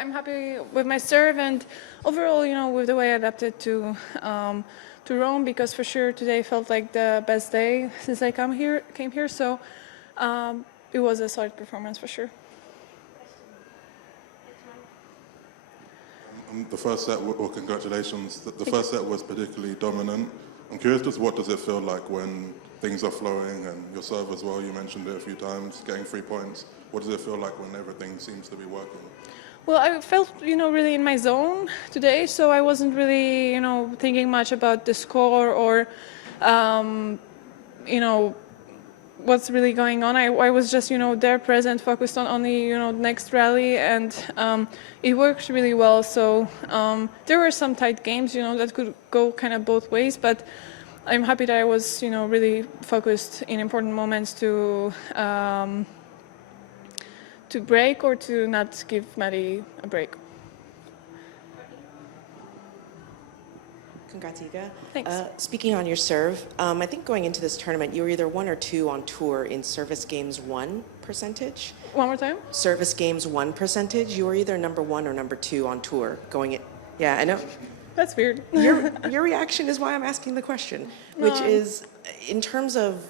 I'm happy with my serve and overall, with the way I adapted to Rome, because for sure today felt like the best day since I came here. So it was a solid performance for sure. The first set, well, congratulations. The first set was particularly dominant. I'm curious, just what does it feel like when things are flowing and your serve as well, you mentioned it a few times, getting 3 points. What does it feel like when everything seems to be working? Well, I felt, really in my zone today, so I wasn't really, thinking much about the score or, what's really going on. I was just, there present, focused on the, next rally, and it worked really well. So there were some tight games, that could go kind of both ways, but I'm happy that I was, really focused in important moments to break or to not give Maddie a break. Congrats, Iga. Thanks. Speaking on your serve, I think going into this tournament, you were either 1 or 2 on tour in service games 1 percentage. One more time? Service games 1 percentage. You were either number 1 or number 2 on tour going in. Yeah, I know. That's weird. Your reaction is why I'm asking the question, which is in terms of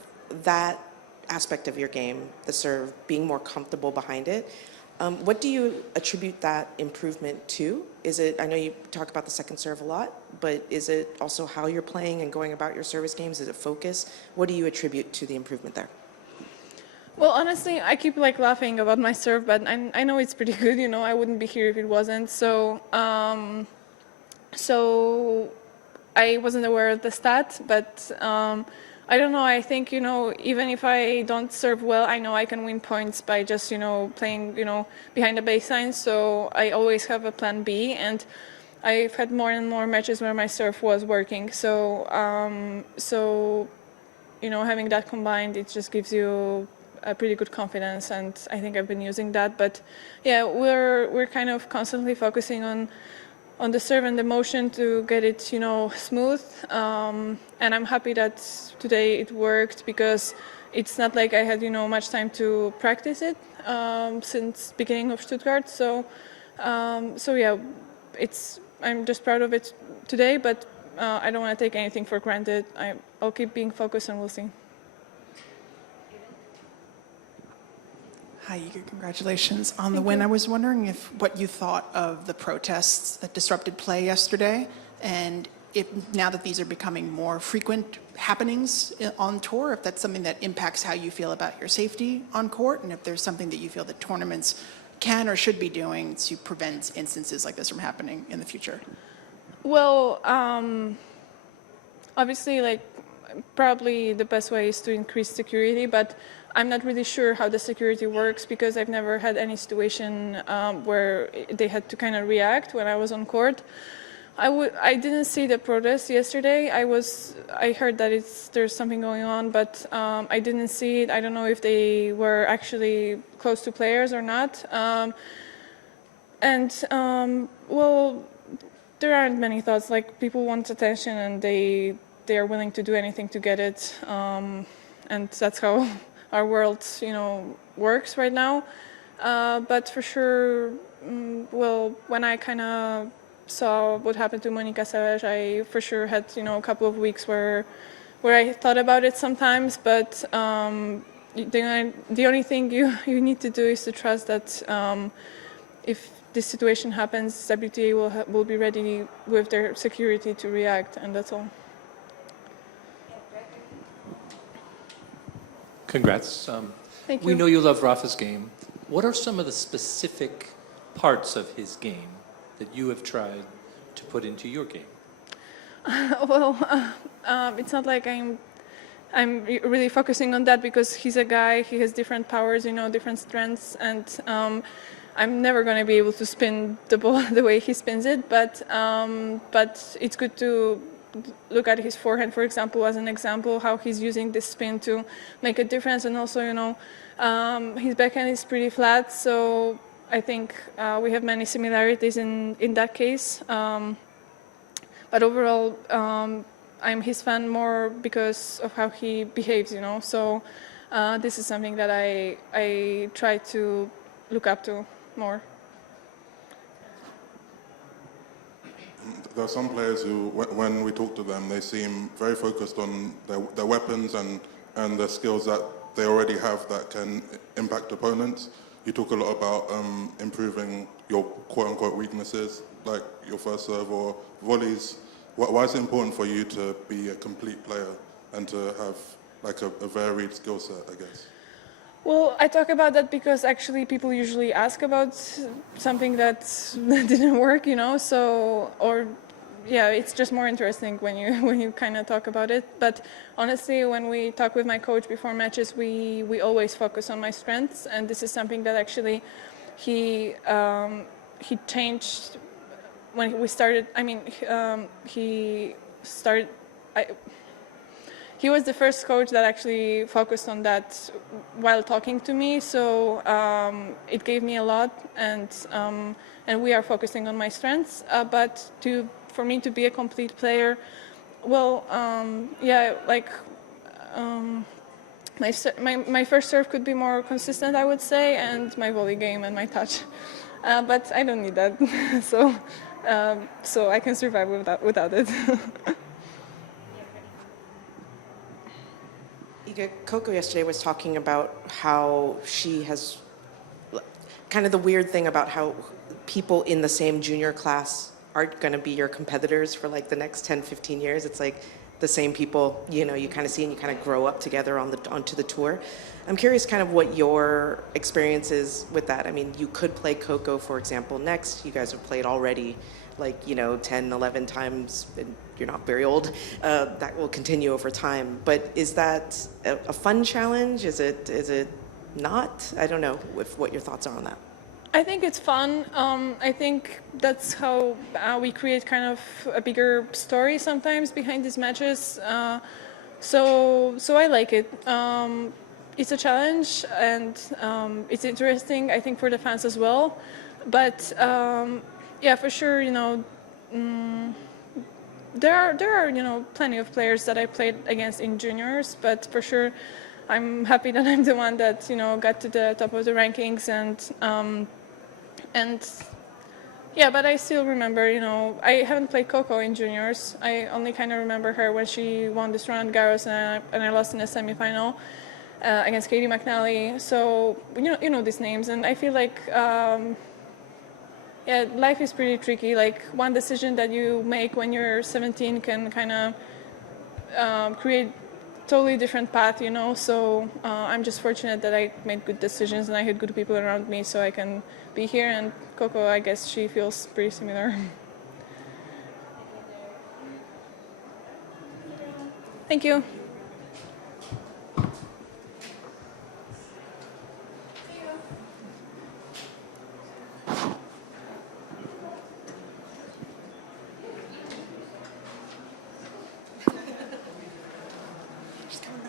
that aspect of your game, the serve, being more comfortable behind it. What do you attribute that improvement to? Is it, I know you talk about the second serve a lot, but is it also how you're playing and going about your service games? Is it focus? What do you attribute to the improvement there? Well, honestly, I keep laughing about my serve, but I know it's pretty good. I wouldn't be here if it wasn't. So I wasn't aware of the stat, but I don't know. I think, even if I don't serve well, I know I can win points by just, playing, behind the baseline. So I always have a plan B, and I've had more and more matches where my serve was working. So, having that combined, it just gives you a pretty good confidence, and I think I've been using that. But yeah, we're kind of constantly focusing on the serve and the motion to get it, smooth. And I'm happy that today it worked, because it's not like I had, much time to practice it since beginning of Stuttgart. So yeah, I'm just proud of it today, but I don't want to take anything for granted. I'll keep being focused, and we'll see. Hi, Iga. Congratulations on the win. I was wondering what you thought of the protests that disrupted play yesterday, and if now that these are becoming more frequent happenings on tour, if that's something that impacts how you feel about your safety on court, and if there's something that you feel that tournaments can or should be doing to prevent instances like this from happening in the future. Well, obviously, probably the best way is to increase security, but I'm not really sure how the security works, because I've never had any situation where they had to kind of react when I was on court. I didn't see the protest yesterday. I heard that there's something going on, but I didn't see it. I don't know if they were actually close to players or not. Well, there aren't many thoughts. People want attention, and they are willing to do anything to get it, and that's how our world, works right now. But for sure, well, when I kind of saw what happened to Monica Seles, I for sure had, a couple of weeks where I thought about it sometimes. But the only thing you need to do is to trust that if this situation happens, WTA will be ready with their security to react, and that's all. Congrats. Thank you. We know you love Rafa's game. What are some of the specific parts of his game that you have tried to put into your game? Well, it's not like I'm really focusing on that, because he's a guy. He has different powers, different strengths, and I'm never going to be able to spin the ball the way he spins it. But it's good to look at his forehand, for example, as an example, how he's using this spin to make a difference. And also, his backhand is pretty flat, so I think we have many similarities in that case. But overall, I'm his fan more because of how he behaves, So this is something that I try to look up to more. there are some players who, when we talk to them, they seem very focused on their weapons and the skills that they already have that can impact opponents. You talk a lot about improving your quote-unquote weaknesses, like your first serve or volleys. Why is it important for you to be a complete player and to have like a varied skill set, I guess? Well, I talk about that because actually people usually ask about something that didn't work, you know. So, or yeah, it's just more interesting when you kind of talk about it. But honestly, when we talk with my coach before matches, we always focus on my strengths, and this is something that actually he changed when we started. I mean, he started. He was the first coach that actually focused on that while talking to me, so it gave me a lot, and we are focusing on my strengths. But for me to be a complete player, well, yeah, like my first serve could be more consistent, I would say, and my volley game and my touch. But I don't need that, so I can survive without it. Coco yesterday was talking about how she has kind of the weird thing about how people in the same junior class aren't going to be your competitors for like the next 10, 15 years. It's like the same people, you know, you kind of see and you kind of grow up together onto the tour. I'm curious kind of what your experience is with that. I mean, you could play Coco, for example, next. You guys have played already like, you know, 10, 11 times, and you're not very old. That will continue over time. But is that a fun challenge? Is it not? I don't know what your thoughts are on that. I think it's fun. I think that's how we create kind of a bigger story sometimes behind these matches. So I like it. It's a challenge and it's interesting, I think, for the fans as well. But yeah, for sure, you know, there are you know plenty of players that I played against in juniors, but for sure, I'm happy that I'm the one that you know got to the top of the rankings and yeah, but I still remember, you know, I haven't played Coco in juniors. I only kind of remember her when she won this Roland Garros and I lost in the semifinal against Katie McNally. So you know these names, and I feel like yeah, life is pretty tricky. Like one decision that you make when you're 17 can kind of create totally different path, you know. So I'm just fortunate that I made good decisions and I had good people around me, so I can be here. And Coco, I guess she feels pretty similar. Thank you.